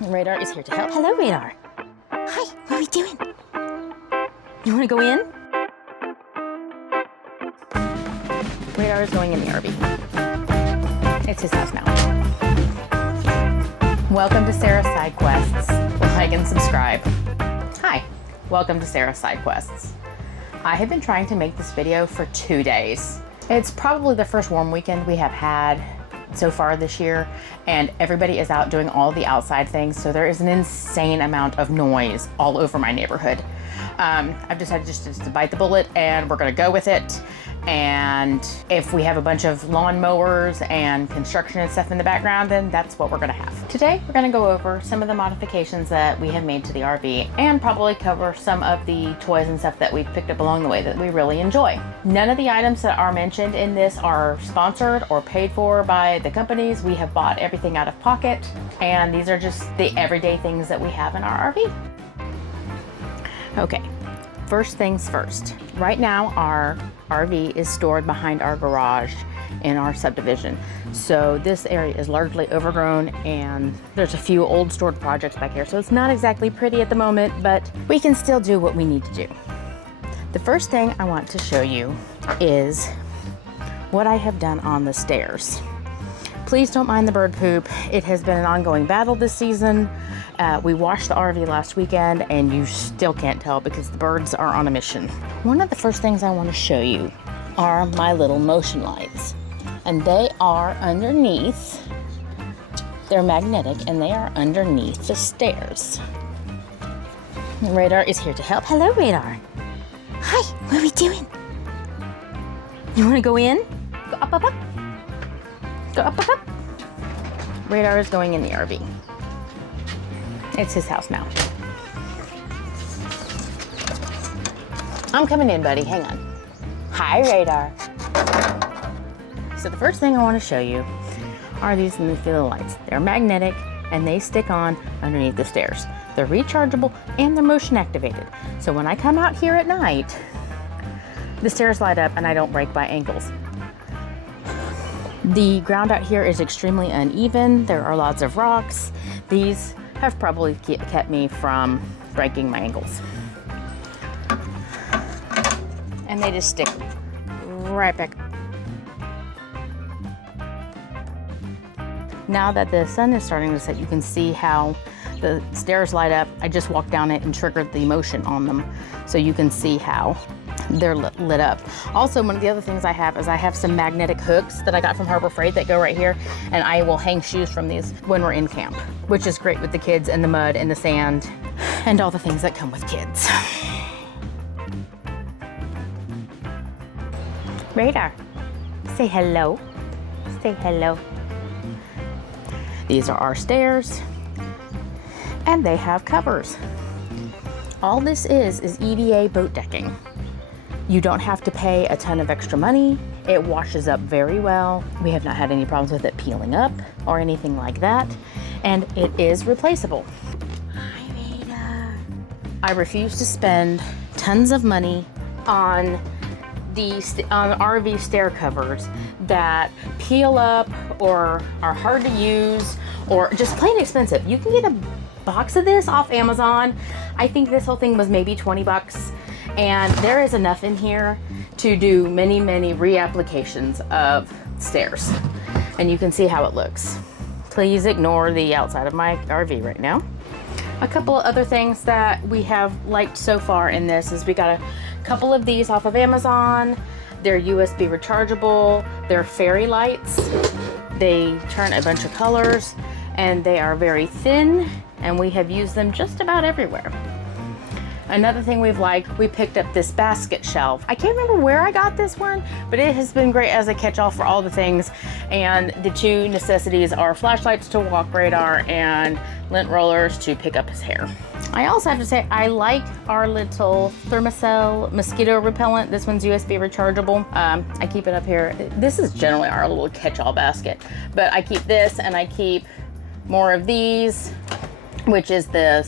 Radar is here to help. Hello, Radar. Hi, what are we doing? You want to go in? Radar is going in the RV. It's his house now. Welcome to Sara's Side Quests. Like and subscribe. Hi, welcome to Sara's Side Quests. I have been trying to make this video for 2 days. It's probably the first warm weekend we have had so far this year, and everybody is out doing all the outside things, so there is an insane amount of noise all over my neighborhood. I've decided just to bite the bullet, and we're gonna go with it. And if we have a bunch of lawn mowers and construction and stuff in the background, then that's what we're gonna have. Today, we're gonna go over some of the modifications that we have made to the RV and probably cover some of the toys and stuff that we've picked up along the way that we really enjoy. None of the items that are mentioned in this are sponsored or paid for by the companies. We have bought everything out of pocket, and these are just the everyday things that we have in our RV. Okay, first things first. Right now, our RV is stored behind our garage in our subdivision. So this area is largely overgrown, and there's a few old stored projects back here. So it's not exactly pretty at the moment, but we can still do what we need to do. The first thing I want to show you is what I have done on the stairs. Please don't mind the bird poop. It has been an ongoing battle this season. We washed the RV last weekend, and you still can't tell because the birds are on a mission. One of the first things I want to show you are my little motion lights, and they are underneath. They're magnetic, and they are underneath the stairs. Radar is here to help. Hello, Radar. Hi, what are we doing? You want to go in? Go up, up, up. Go up, up, up. Radar is going in the RV. It's his house now. I'm coming in, buddy. Hang on. Hi, Radar. So the first thing I want to show you are these little lights. They're magnetic, and they stick on underneath the stairs. They're rechargeable, and they're motion activated. So when I come out here at night, the stairs light up, and I don't break my ankles. The ground out here is extremely uneven. There are lots of rocks. These have probably kept me from breaking my ankles. And they just stick right back. Now that the sun is starting to set, you can see how the stairs light up. I just walked down it and triggered the motion on them, so you can see how they're lit up. Also, one of the other things I have is I have some magnetic hooks that I got from Harbor Freight that go right here, and I will hang shoes from these when we're in camp, which is great with the kids and the mud and the sand and all the things that come with kids. Radar, say hello. Say hello. These are our stairs, and they have covers. All this is EVA boat decking. You don't have to pay a ton of extra money. It washes up very well. We have not had any problems with it peeling up or anything like that. And it is replaceable. Hi, Radar. I refuse to spend tons of money on RV stair covers that peel up or are hard to use or just plain expensive. You can get a box of this off Amazon. I think this whole thing was maybe 20 bucks. And there is enough in here to do many, many reapplications of stairs. And you can see how it looks. Please ignore the outside of my RV right now. A couple of other things that we have liked so far in this is we got a couple of these off of Amazon. They're USB rechargeable. They're fairy lights. They turn a bunch of colors, and they are very thin, and we have used them just about everywhere. Another thing we've liked, we picked up this basket shelf. I can't remember where I got this one, but it has been great as a catch-all for all the things. And the two necessities are flashlights to walk Radar and lint rollers to pick up his hair. I also have to say, I like our little Thermacell mosquito repellent. This one's USB rechargeable. I keep it up here. This is generally our little catch-all basket, but I keep this, and I keep more of these, which is the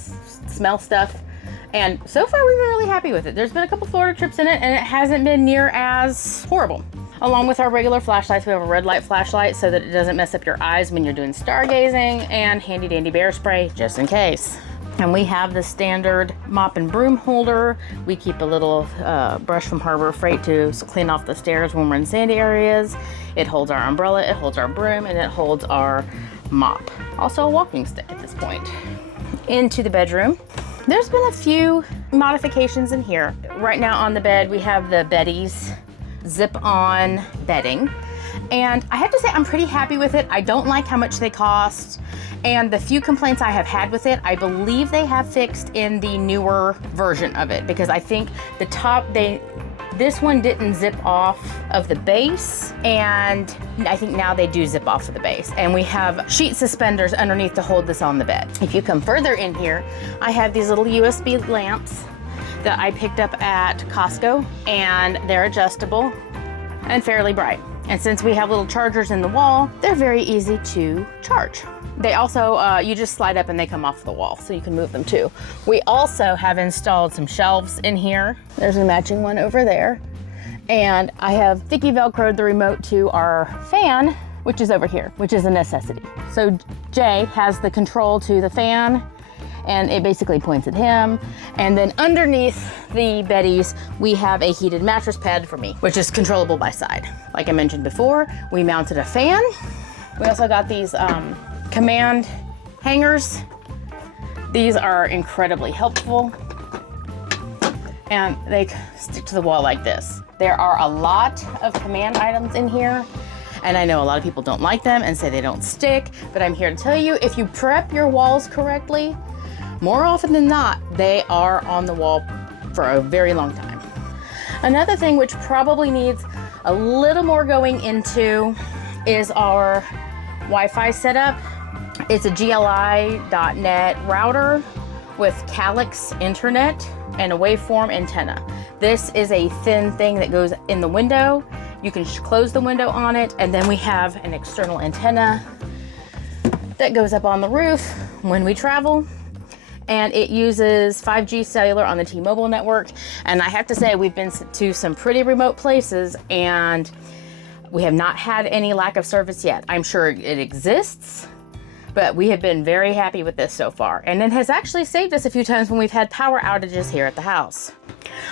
smell stuff. And so far, we've been really happy with it. There's been a couple Florida trips in it, and it hasn't been near as horrible. Along with our regular flashlights, we have a red light flashlight so that it doesn't mess up your eyes when you're doing stargazing, and handy dandy bear spray just in case. And we have the standard mop and broom holder. We keep a little brush from Harbor Freight to clean off the stairs when we're in sandy areas. It holds our umbrella, it holds our broom, and it holds our mop. Also a walking stick at this point. Into the bedroom. There's been a few modifications in here. Right now on the bed, we have the Beddy's zip-on bedding. And I have to say, I'm pretty happy with it. I don't like how much they cost. And the few complaints I have had with it, I believe they have fixed in the newer version of it, because I think the top, this one didn't zip off of the base, and I think now they do zip off of the base. And we have sheet suspenders underneath to hold this on the bed. If you come further in here, I have these little USB lamps that I picked up at Costco, and they're adjustable and fairly bright. And since we have little chargers in the wall, they're very easy to charge. They also, you just slide up and they come off the wall, so you can move them too. We also have installed some shelves in here. There's a matching one over there. And I have thicky Velcroed the remote to our fan, which is over here, which is a necessity. So Jay has the control to the fan, and it basically points at him. And then underneath the Beddy's, we have a heated mattress pad for me, which is controllable by side. Like I mentioned before, we mounted a fan. We also got these command hangers. These are incredibly helpful, and they stick to the wall like this. There are a lot of command items in here, and I know a lot of people don't like them and say they don't stick, but I'm here to tell you, if you prep your walls correctly, more often than not, they are on the wall for a very long time. Another thing which probably needs a little more going into is our Wi-Fi setup. It's a GL.iNet router with Calyx internet and a waveform antenna. This is a thin thing that goes in the window. You can close the window on it, and then we have an external antenna that goes up on the roof when we travel. And it uses 5G cellular on the T-Mobile network. And I have to say, we've been to some pretty remote places, and we have not had any lack of service yet. I'm sure it exists, but we have been very happy with this so far. And it has actually saved us a few times when we've had power outages here at the house.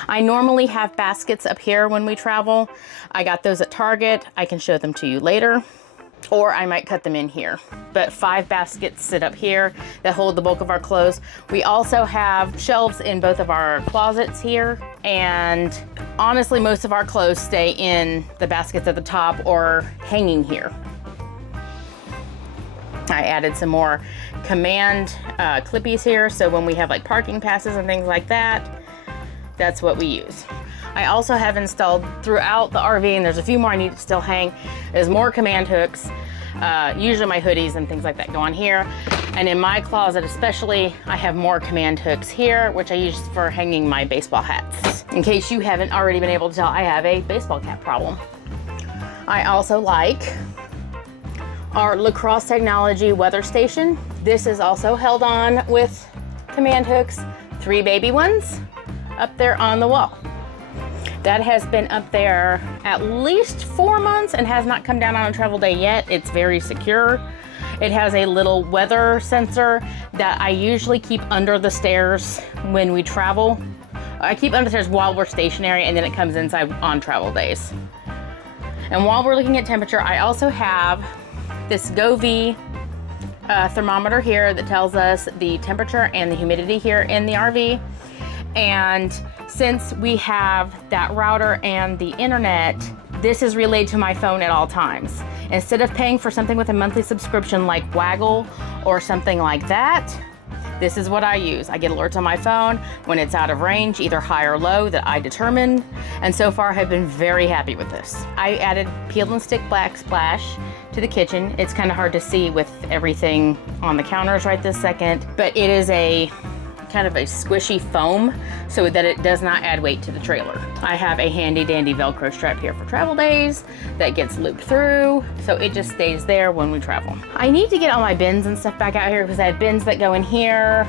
I normally have baskets up here when we travel. I got those at Target. I can show them to you later, or I might cut them in here. But 5 baskets sit up here that hold the bulk of our clothes. We also have shelves in both of our closets here, and honestly, most of our clothes stay in the baskets at the top or hanging here. I added some more command clippies here, so when we have like parking passes and things like that, that's what we use. I also have installed throughout the RV, and there's a few more I need to still hang, is more command hooks. Usually my hoodies and things like that go on here. And in my closet especially, I have more command hooks here, which I use for hanging my baseball hats. In case you haven't already been able to tell, I have a baseball cap problem. I also like our Lacrosse Technology weather station. This is also held on with command hooks, 3 baby ones up there on the wall. That has been up there at least 4 months and has not come down on a travel day yet. It's very secure. It has a little weather sensor that I usually keep under the stairs when we travel. I keep under the stairs while we're stationary, and then it comes inside on travel days. And while we're looking at temperature, I also have this GoV thermometer here that tells us the temperature and the humidity here in the RV. And since we have that router and the internet, this is relayed to my phone at all times. Instead of paying for something with a monthly subscription like Waggle or something like that, this is what I use. I get alerts on my phone when it's out of range, either high or low, that I determine. And so far I've been very happy with this. I added peel and stick backsplash to the kitchen. It's kind of hard to see with everything on the counters right this second, but it is a kind of a squishy foam so that it does not add weight to the trailer. I have a handy dandy Velcro strap here for travel days that gets looped through, so it just stays there when we travel. I need to get all my bins and stuff back out here because I have bins that go in here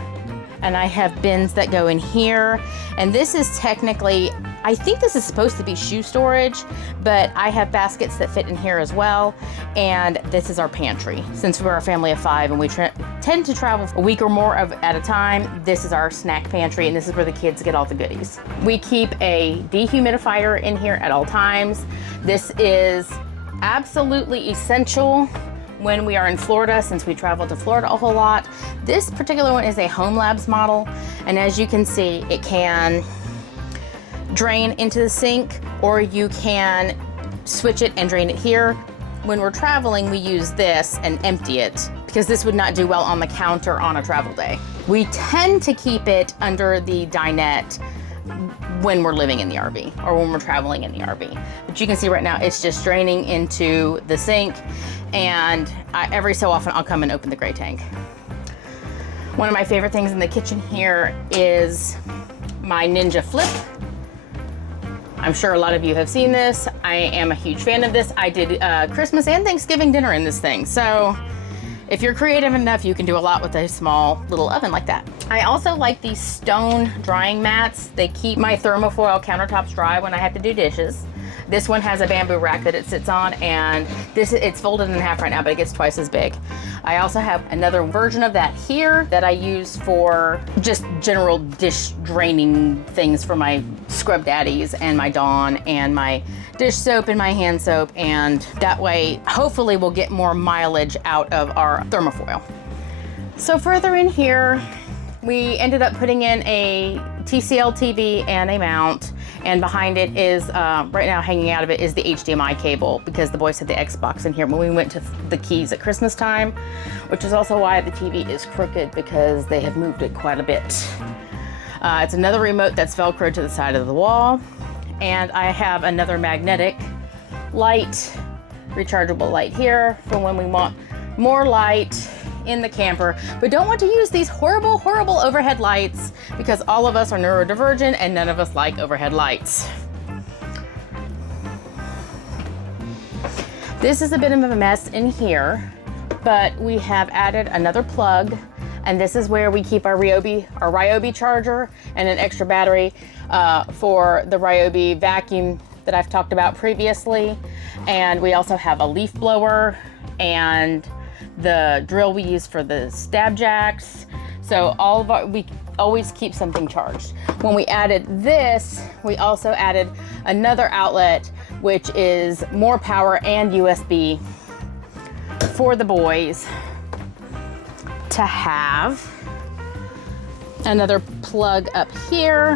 and I have bins that go in here. And this is technically, I think this is supposed to be shoe storage, but I have baskets that fit in here as well. And this is our pantry. Since we're a family of 5 and we tend to travel a week or more at a time, this is our snack pantry, and this is where the kids get all the goodies. We keep a dehumidifier in here at all times. This is absolutely essential when we are in Florida, since we travel to Florida a whole lot. This particular one is a Home Labs model, and as you can see, it can drain into the sink, or you can switch it and drain it here. When we're traveling, we use this and empty it, because this would not do well on the counter on a travel day. We tend to keep it under the dinette when we're living in the RV or when we're traveling in the RV. But you can see right now it's just draining into the sink, and every so often I'll come and open the gray tank. One of my favorite things in the kitchen here is my Ninja Flip. I'm sure a lot of you have seen this. I am a huge fan of this. I did Christmas and Thanksgiving dinner in this thing. So if you're creative enough, you can do a lot with a small little oven like that. I also like these stone drying mats. They keep my thermofoil countertops dry when I have to do dishes. This one has a bamboo rack that it sits on, and it's folded in half right now, but it gets twice as big. I also have another version of that here that I use for just general dish draining things for my Scrub Daddies and my Dawn and my dish soap and my hand soap, and that way hopefully we'll get more mileage out of our thermofoil. So further in here, we ended up putting in a TCL TV and a mount, and behind it is, right now hanging out of it is the HDMI cable, because the boys had the Xbox in here when we went to the Keys at Christmas time, which is also why the TV is crooked, because they have moved it quite a bit. It's another remote that's Velcroed to the side of the wall, and I have another magnetic light, rechargeable light here for when we want more light in the camper, but don't want to use these horrible, horrible overhead lights, because all of us are neurodivergent and none of us like overhead lights. This is a bit of a mess in here, but we have added another plug, and this is where we keep our Ryobi charger and an extra battery for the Ryobi vacuum that I've talked about previously. And we also have a leaf blower and the drill we use for the stab jacks. So we always keep something charged. When we added this, we also added another outlet, which is more power and USB for the boys to have. Another plug up here,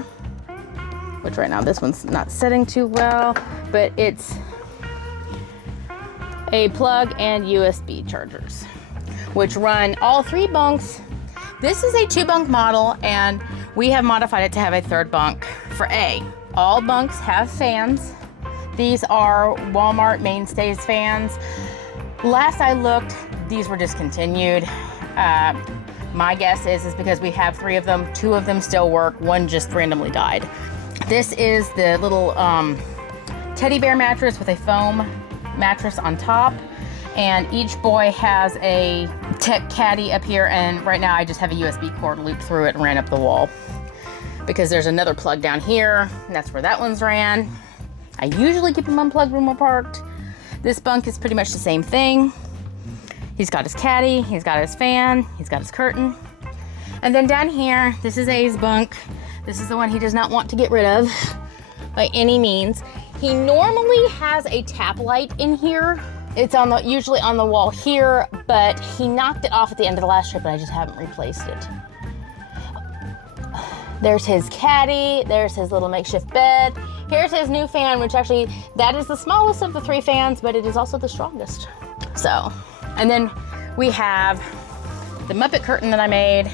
which right now this one's not setting too well, but it's a plug and USB chargers, which run all 3 bunks. This is a 2-bunk model, and we have modified it to have a 3rd bunk for A. All bunks have fans. These are Walmart Mainstays fans. Last I looked, these were discontinued. My guess is because we have 3 of them, 2 of them still work, 1 just randomly died. This is the little teddy bear mattress with a foam mattress on top, and each boy has a tech caddy up here, and right now I just have a USB cord looped through it and ran up the wall, because there's another plug down here, and that's where that one's ran. I usually keep them unplugged when we're parked. This bunk is pretty much the same thing. He's got his caddy, he's got his fan, he's got his curtain. And then down here, this is A's bunk. This is the one he does not want to get rid of by any means. He normally has a tap light in here. It's usually on the wall here, but he knocked it off at the end of the last trip, and I just haven't replaced it. There's his caddy, there's his little makeshift bed. Here's his new fan, which actually, that is the smallest of the 3 fans, but it is also the strongest. So, and then we have the Muppet curtain that I made.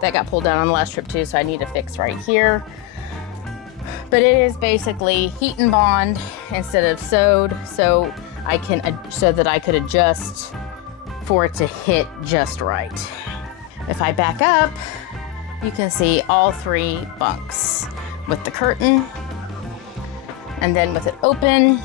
That got pulled down on the last trip too, so I need to fix right here. But it is basically heat and bond instead of sewed, so that I could adjust for it to hit just right. If I back up, you can see all 3 bunks with the curtain, and then with it open,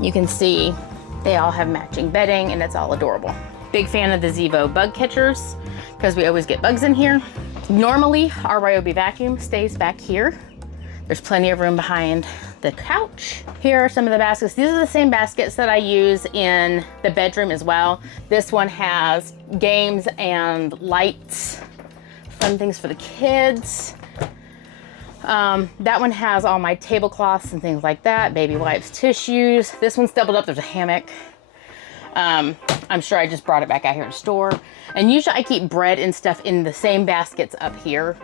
you can see they all have matching bedding, and it's all adorable. Big fan of the Zevo bug catchers, because we always get bugs in here. Normally, our Ryobi vacuum stays back here. There's plenty of room behind the couch. Here are some of the baskets. These are the same baskets that I use in the bedroom as well. This one has games and lights, fun things for the kids. That one has all my tablecloths and things like that, baby wipes, tissues. This one's doubled up, there's a hammock. I'm sure I just brought it back out here to store. And usually I keep bread and stuff in the same baskets up here.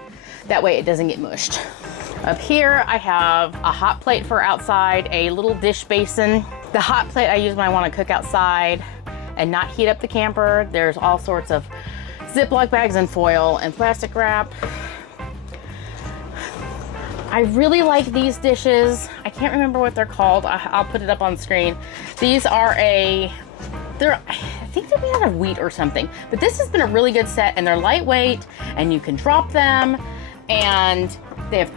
That way it doesn't get mushed. Up here, I have a hot plate for outside, a little dish basin. The hot plate I use when I want to cook outside and not heat up the camper. There's all sorts of Ziploc bags and foil and plastic wrap. I really like these dishes. I can't remember what they're called. I'll put it up on screen. These are I think they're made out of wheat or something, but this has been a really good set, and they're lightweight and you can drop them, and they have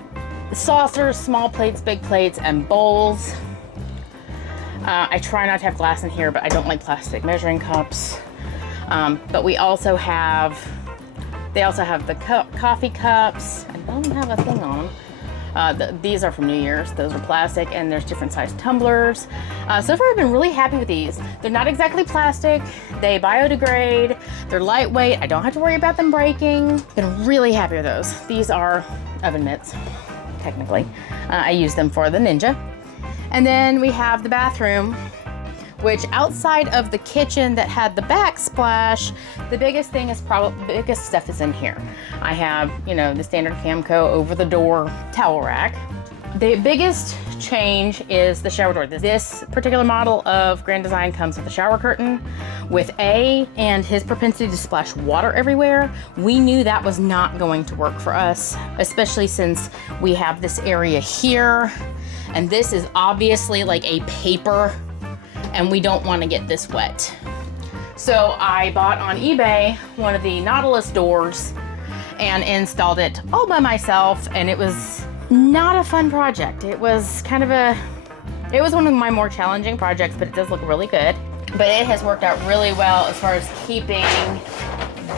saucers, small plates, big plates, and bowls. I try not to have glass in here, but I don't like plastic measuring cups. But they also have the coffee cups. I don't have a thing on them. These are from New Year's. Those are plastic, and there's different size tumblers. So far I've been really happy with these. They're not exactly plastic. They biodegrade. They're lightweight. I don't have to worry about them breaking. Been really happy with those. These are oven mitts, technically. I use them for the Ninja. And then we have the bathroom, which outside of the kitchen that had the backsplash, the biggest thing is the biggest stuff is in here. I have, the standard Camco over the door towel rack. The biggest change is the shower door. This particular model of Grand Design comes with a shower curtain. With and his propensity to splash water everywhere, we knew that was not going to work for us, especially since we have this area here, and this is obviously like a paper, and we don't want to get this wet. So I bought on eBay one of the Nautilus doors and installed it all by myself, and it was not a fun project. It was it was one of my more challenging projects, but it does look really good. But it has worked out really well as far as keeping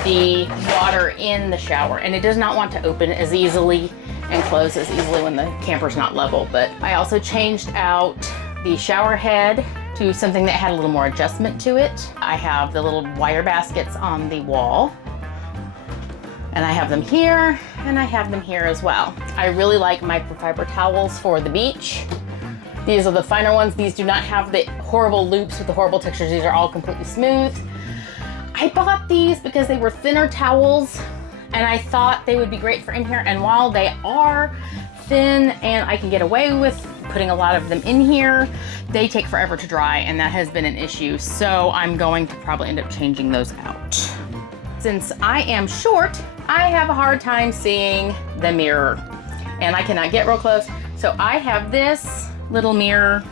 the water in the shower, and it does not want to open as easily and close as easily when the camper's not level. But I also changed out the shower head to something that had a little more adjustment to it. I have the little wire baskets on the wall, and I have them here, and I have them here as well. I really like microfiber towels for the beach. These are the finer ones. These do not have the horrible loops with the horrible textures. These are all completely smooth. I bought these because they were thinner towels, and I thought they would be great for in here. And while they are thin and I can get away with putting a lot of them in here, they take forever to dry, and that has been an issue. So I'm going to probably end up changing those out. Since I am short, I have a hard time seeing the mirror, and I cannot get real close. So I have this little mirror,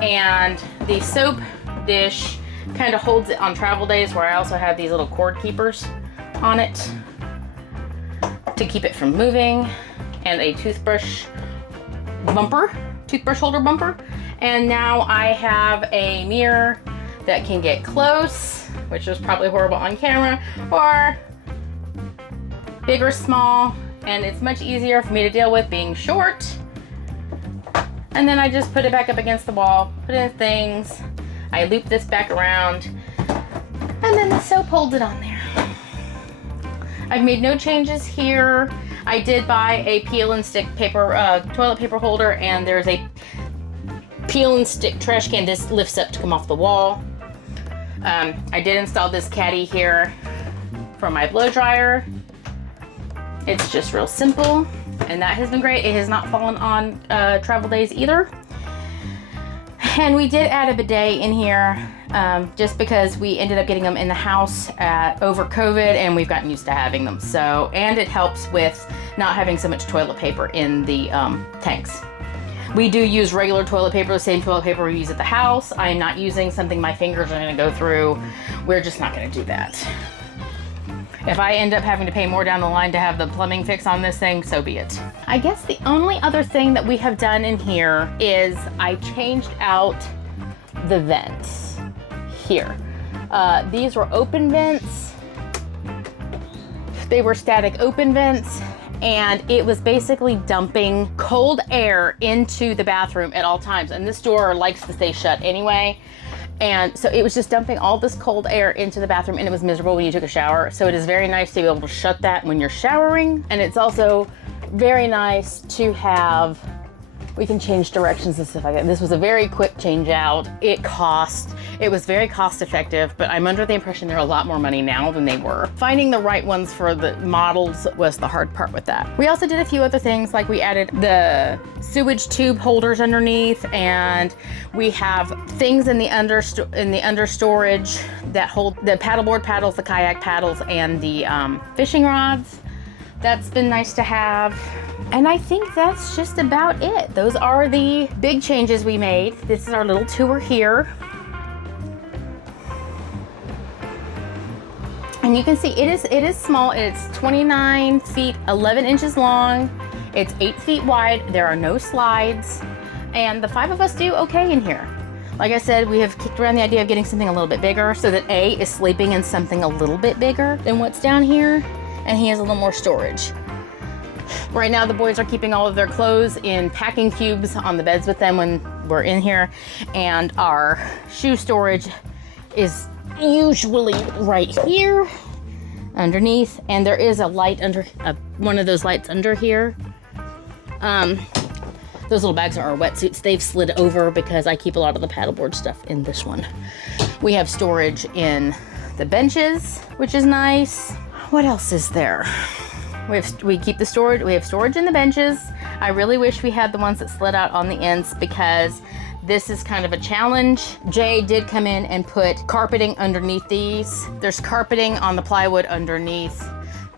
and the soap dish kind of holds it on travel days, where I also have these little cord keepers on it to keep it from moving, and a toothbrush holder bumper. And now I have a mirror that can get close, which is probably horrible on camera, or big or small, and it's much easier for me to deal with being short. And then I just put it back up against the wall, put in things, I loop this back around, and then the soap holds it on there. I've made no changes here. I did buy a peel and stick toilet paper holder, and there's a peel and stick trash can. This lifts up to come off the wall. I did install this caddy here for my blow dryer. It's just real simple, and that has been great. It has not fallen on travel days either. And we did add a bidet in here just because we ended up getting them in the house over COVID, and we've gotten used to having them. So, and it helps with not having so much toilet paper in the tanks. We do use regular toilet paper, the same toilet paper we use at the house. I'm not using something my fingers are gonna go through. We're just not gonna do that. If I end up having to pay more down the line to have the plumbing fix on this thing, so be it. I guess the only other thing that we have done in here is I changed out the vents here. These were open vents. They were static open vents, and it was basically dumping cold air into the bathroom at all times. And this door likes to stay shut anyway. And so it was just dumping all this cold air into the bathroom, and it was miserable when you took a shower. So it is very nice to be able to shut that when you're showering. And it's also very nice to have, we can change directions and stuff like that. This was a very quick change out. It was very cost effective, but I'm under the impression they're a lot more money now than they were. Finding the right ones for the models was the hard part with that. We also did a few other things, like we added the sewage tube holders underneath, and we have things in the under storage that hold the paddleboard paddles, the kayak paddles, and the fishing rods. That's been nice to have. And I think that's just about it. Those are the big changes we made. This is our little tour here. And you can see it is small. It's 29 feet, 11 inches long. It's 8 feet wide. There are no slides. And the 5 of us do okay in here. Like I said, we have kicked around the idea of getting something a little bit bigger so that A is sleeping in something a little bit bigger than what's down here. And he has a little more storage. Right now, the boys are keeping all of their clothes in packing cubes on the beds with them when we're in here. And our shoe storage is usually right here underneath. And there is a light under, one of those lights under here. Those little bags are our wetsuits. They've slid over because I keep a lot of the paddleboard stuff in this one. We have storage in the benches, which is nice. What else is there? We keep the storage. We have storage in the benches. I really wish we had the ones that slid out on the ends because this is kind of a challenge. Jay did come in and put carpeting underneath these. There's carpeting on the plywood underneath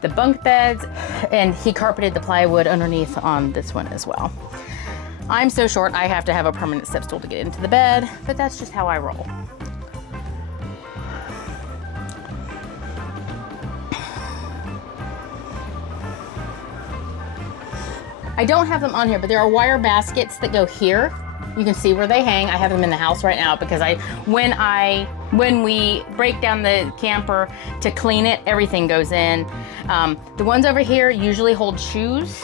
the bunk beds, and he carpeted the plywood underneath on this one as well. I'm so short, I have to have a permanent step stool to get into the bed, but that's just how I roll. I don't have them on here, but there are wire baskets that go here. You can see where they hang. I have them in the house right now because when we break down the camper to clean it, everything goes in. The ones over here usually hold shoes,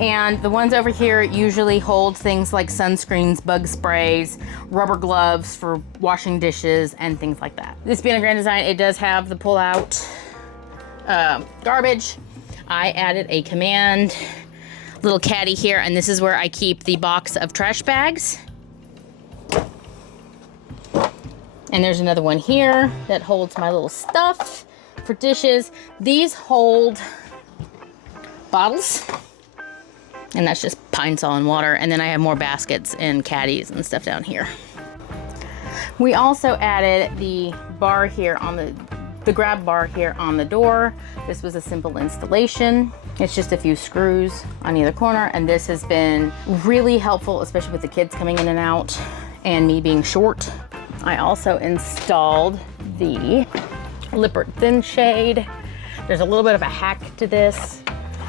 and the ones over here usually hold things like sunscreens, bug sprays, rubber gloves for washing dishes, and things like that. This being a Grand Design, it does have the pull-out garbage. I added a command little caddy here, and this is where I keep the box of trash bags. And there's another one here that holds my little stuff for dishes. These hold bottles, and that's just Pine Sol and water. And then I have more baskets and caddies and stuff down here. We also added the bar here on the grab bar here on the door. This was a simple installation. It's just a few screws on either corner, and this has been really helpful, especially with the kids coming in and out and me being short. I also installed the Lippert ThinShade. There's a little bit of a hack to this.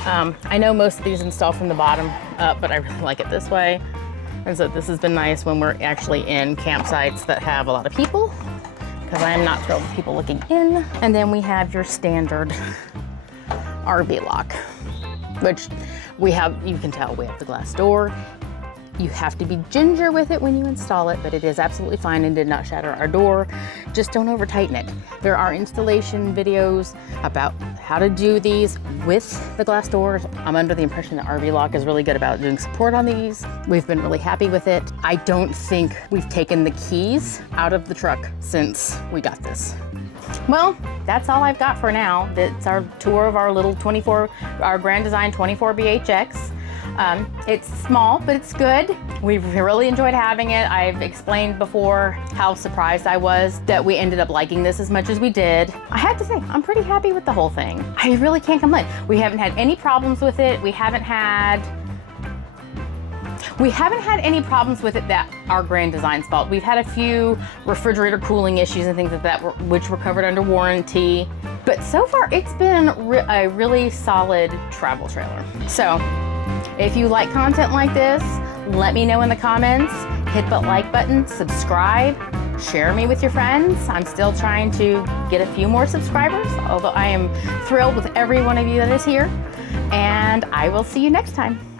I know most of these install from the bottom up, but I really like it this way. And so this has been nice when we're actually in campsites that have a lot of people, because I am not thrilled with people looking in. And then we have your standard RVLock, which we have, you can tell we have the glass door. You have to be ginger with it when you install it, but it is absolutely fine and did not shatter our door. Just don't over tighten it. There are installation videos about how to do these with the glass doors. I'm under the impression that RVLock is really good about doing support on these. We've been really happy with it. I don't think we've taken the keys out of the truck since we got this. Well, that's all I've got for now. That's our tour of our little our Grand Design 24 BHX. It's small, but it's good. We've really enjoyed having it. I've explained before how surprised I was that we ended up liking this as much as we did. I have to say, I'm pretty happy with the whole thing. I really can't complain. We haven't had any problems with it. We haven't had any problems with it that are Grand Design's fault. We've had a few refrigerator cooling issues and things like that, which were covered under warranty. But so far, it's been a really solid travel trailer. So, if you like content like this, let me know in the comments. Hit the like button, subscribe, share me with your friends. I'm still trying to get a few more subscribers, although I am thrilled with every one of you that is here. and I will see you next time.